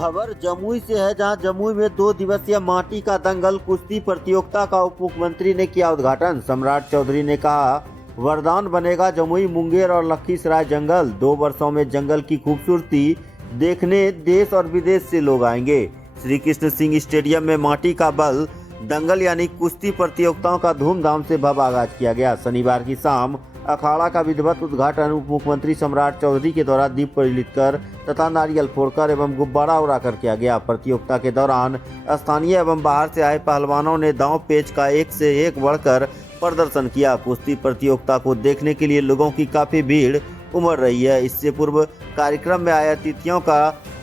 खबर जमुई से है, जहां जमुई में 2 दिवसीय माटी का दंगल कुश्ती प्रतियोगिता का उप मुख्यमंत्री ने किया उद्घाटन। सम्राट चौधरी ने कहा, वरदान बनेगा जमुई, मुंगेर और लखीसराय जंगल। 2 वर्षों में जंगल की खूबसूरती देखने देश और विदेश से लोग आएंगे। श्री कृष्ण सिंह स्टेडियम में माटी का बल दंगल यानी कुश्ती प्रतियोगिताओं का धूमधाम से भव्य आगाज किया गया। शनिवार की शाम अखाड़ा का विधिवत उद्घाटन उप मुख्यमंत्री सम्राट चौधरी के द्वारा दीप प्रज्वलित कर तथा नारियल फोड़कर एवं गुब्बारा उड़ाकर किया गया। प्रतियोगिता के दौरान स्थानीय एवं बाहर से आए पहलवानों ने दांव पेच का एक से एक बढ़कर प्रदर्शन किया। कुश्ती प्रतियोगिता को देखने के लिए लोगों की काफी भीड़ उमड़ रही है। इससे पूर्व कार्यक्रम में आए अतिथियों का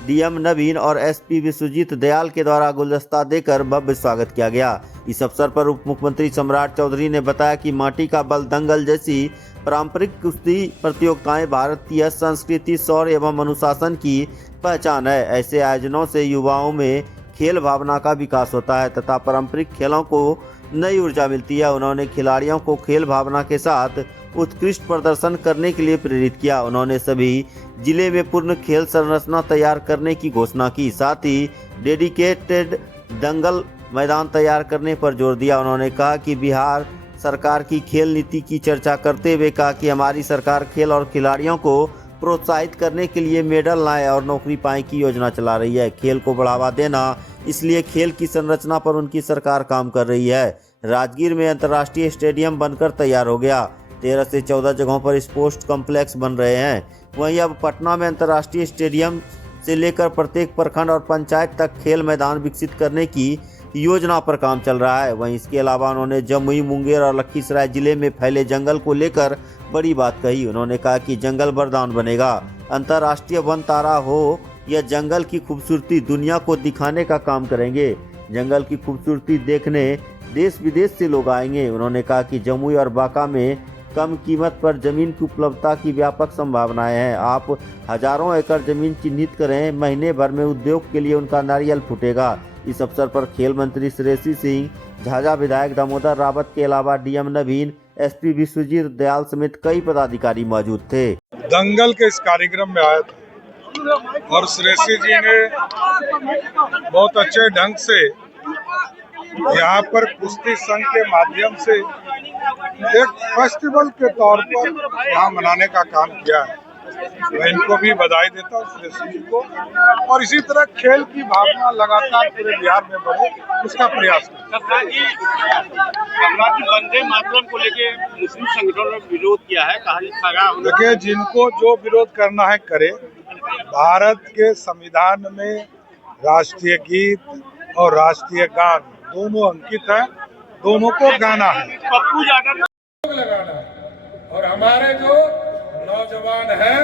डीएम नवीन और एसपी विश्वजीत दयाल के द्वारा गुलदस्ता देकर भव्य स्वागत किया गया। इस अवसर पर उप मुख्यमंत्री सम्राट चौधरी ने बताया कि माटी का बल दंगल जैसी पारंपरिक कुश्ती प्रतियोगिताएं भारतीय संस्कृति, शौर्य एवं अनुशासन की पहचान है। ऐसे आयोजनों से युवाओं में खेल भावना का विकास होता है तथा पारंपरिक खेलों को नई ऊर्जा मिलती है। उन्होंने खिलाड़ियों को खेल भावना के साथ उत्कृष्ट प्रदर्शन करने के लिए प्रेरित किया। उन्होंने सभी जिले में पूर्ण खेल संरचना तैयार करने की घोषणा की, साथ ही डेडिकेटेड दंगल मैदान तैयार करने पर जोर दिया। उन्होंने कहा कि बिहार सरकार की खेल नीति की चर्चा करते हुए कहा कि हमारी सरकार खेल और खिलाड़ियों को प्रोत्साहित करने के लिए मेडल लाए और नौकरी पाए की योजना चला रही है। खेल को बढ़ावा देना, इसलिए खेल की संरचना पर उनकी सरकार काम कर रही है। राजगीर में अंतर्राष्ट्रीय स्टेडियम बनकर तैयार हो गया। 13 से 14 जगहों पर स्पोर्ट्स कॉम्प्लेक्स बन रहे हैं। वहीं अब पटना में अंतर्राष्ट्रीय स्टेडियम से लेकर प्रत्येक प्रखंड और पंचायत तक खेल मैदान विकसित करने की योजना पर काम चल रहा है। वहीं इसके अलावा उन्होंने जमुई, मुंगेर और लखीसराय जिले में फैले जंगल को लेकर बड़ी बात कही। उन्होंने कहा कि जंगल वरदान बनेगा। अंतर्राष्ट्रीय वन तारा हो या जंगल की खूबसूरती दुनिया को दिखाने का काम करेंगे। जंगल की खूबसूरती देखने देश विदेश से लोग आएंगे। उन्होंने कहा कि जमुई और बांका में कम कीमत पर जमीन की उपलब्धता की व्यापक संभावनाएं हैं। आप हजारों एकड़ जमीन चिन्हित करें, महीने भर में उद्योग के लिए उनका नारियल फूटेगा। इस अवसर पर खेल मंत्री श्रेयसी सिंह, झाझा विधायक दामोदर रावत के अलावा डीएम नवीन, एसपी विश्वजीत दयाल समेत कई पदाधिकारी मौजूद थे। दंगल के इस कार्यक्रम में आया था और श्रेयसी जी ने बहुत अच्छे ढंग से यहाँ पर कुश्ती संघ के माध्यम से एक फेस्टिवल के तौर पर यहाँ मनाने का काम किया है। मैं इनको भी बधाई देता हूँ, श्रेयसी जी को, और इसी तरह खेल की भावना लगातार पूरे बिहार में बढ़े, इसका प्रयास करें। वंदे मातरम को लेके मुस्लिम संगठनों ने विरोध किया है, देखिए जिनको जो विरोध करना है करे। भारत के संविधान में राष्ट्रीय गीत और राष्ट्रीय गान दोनों अंकित है, दोनों को गाना है। पप्पू यादव लगाना है। और हमारे जो नौजवान हैं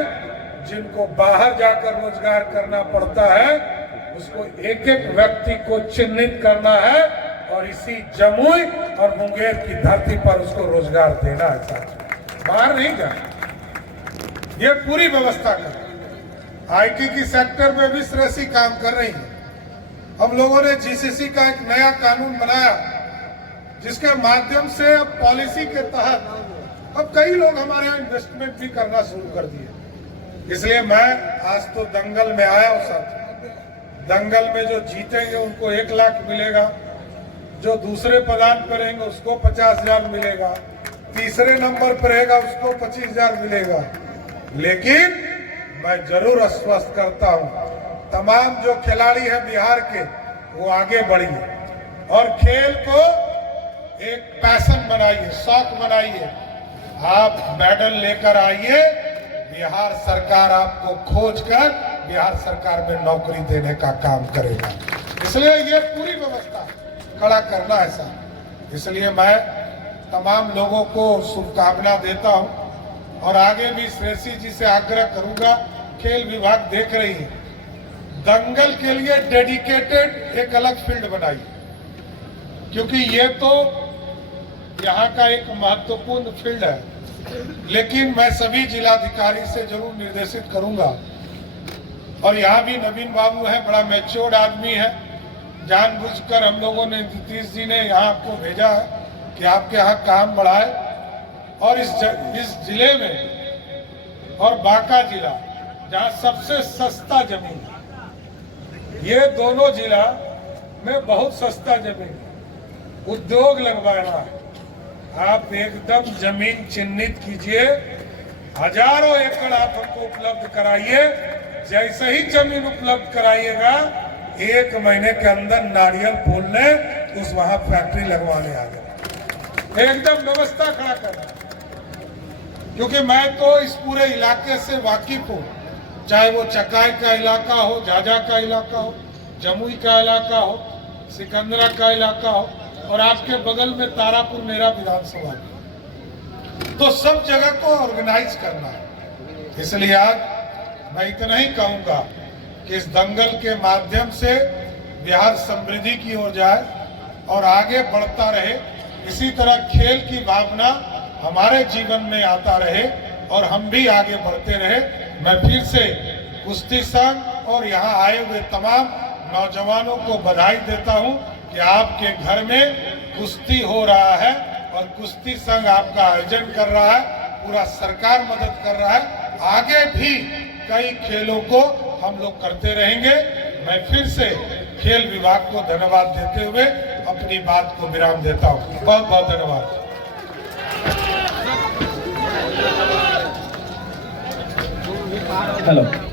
जिनको बाहर जाकर रोजगार करना पड़ता है, उसको एक एक व्यक्ति को चिन्हित करना है और इसी जमुई और मुंगेर की धरती पर उसको रोजगार देना है। साथ बाहर नहीं जाना, ये पूरी व्यवस्था कर। आईटी की सेक्टर में भी श्रेयसी काम कर रही है। हम लोगों ने जीसीसी का एक नया कानून बनाया जिसके माध्यम से अब पॉलिसी के तहत अब कई लोग हमारे यहाँ इन्वेस्टमेंट भी करना शुरू कर दिए। इसलिए मैं आज तो दंगल में आया हूँ। साथ दंगल में जो जीतेंगे उनको 1 लाख मिलेगा, जो दूसरे पदान पर रहेंगे उसको 50,000 मिलेगा, तीसरे नंबर पर रहेगा उसको 25,000 मिलेगा। लेकिन मैं जरूर आश्वस्त करता हूँ, तमाम जो खिलाड़ी हैं बिहार के, वो आगे बढ़िए और खेल को एक पैशन बनाइए, शौक बनाइए। आप मेडल लेकर आइए, बिहार सरकार आपको खोजकर बिहार सरकार में नौकरी देने का काम करेगा। इसलिए ये पूरी व्यवस्था खड़ा करना है सर। इसलिए मैं तमाम लोगों को शुभकामना देता हूं और आगे भी श्रेयसी जी से आग्रह करूंगा, खेल विभाग देख रही है, दंगल के लिए डेडिकेटेड एक अलग फील्ड बनाइए, क्योंकि ये तो यहाँ का एक महत्वपूर्ण फील्ड है। लेकिन मैं सभी जिलाधिकारी से जरूर निर्देशित करूंगा, और यहाँ भी नवीन बाबू है, बड़ा मैच्योर्ड आदमी है, जानबूझकर हम लोगों ने, नीतीश जी ने यहाँ आपको भेजा है कि आपके यहाँ काम बढ़ाए और इस जिले में और बांका जिला जहाँ सबसे सस्ता जमीन है, ये दोनों जिला में बहुत सस्ता जमीन उद्योग लगवाना है। आप एकदम जमीन चिन्हित कीजिए, हजारों एकड़ आप हमको उपलब्ध कराइए। जैसे ही जमीन उपलब्ध कराइएगा 1 महीने के अंदर नारियल फूलने उस वहां फैक्ट्री लगवाने आ गए, एकदम व्यवस्था खड़ा करना। क्योंकि मैं तो इस पूरे इलाके से वाकिफ हूँ, चाहे वो चकाई का इलाका हो, झाझा का इलाका हो, जमुई का इलाका हो, सिकंदरा का इलाका हो और आपके बगल में तारापुर मेरा विधानसभा है। तो सब जगह को ऑर्गेनाइज करना है। इसलिए आज मैं इतना ही कहूंगा कि इस दंगल के माध्यम से बिहार समृद्धि की ओर जाए और आगे बढ़ता रहे। इसी तरह खेल की भावना हमारे जीवन में आता रहे और हम भी आगे बढ़ते रहे। मैं फिर से कुश्ती संघ और यहाँ आए हुए तमाम नौजवानों को बधाई देता हूँ कि आपके घर में कुश्ती हो रहा है और कुश्ती संघ आपका आयोजन कर रहा है, पूरा सरकार मदद कर रहा है। आगे भी कई खेलों को हम लोग करते रहेंगे। मैं फिर से खेल विभाग को धन्यवाद देते हुए अपनी बात को विराम देता हूँ। बहुत बहुत धन्यवाद। हेलो।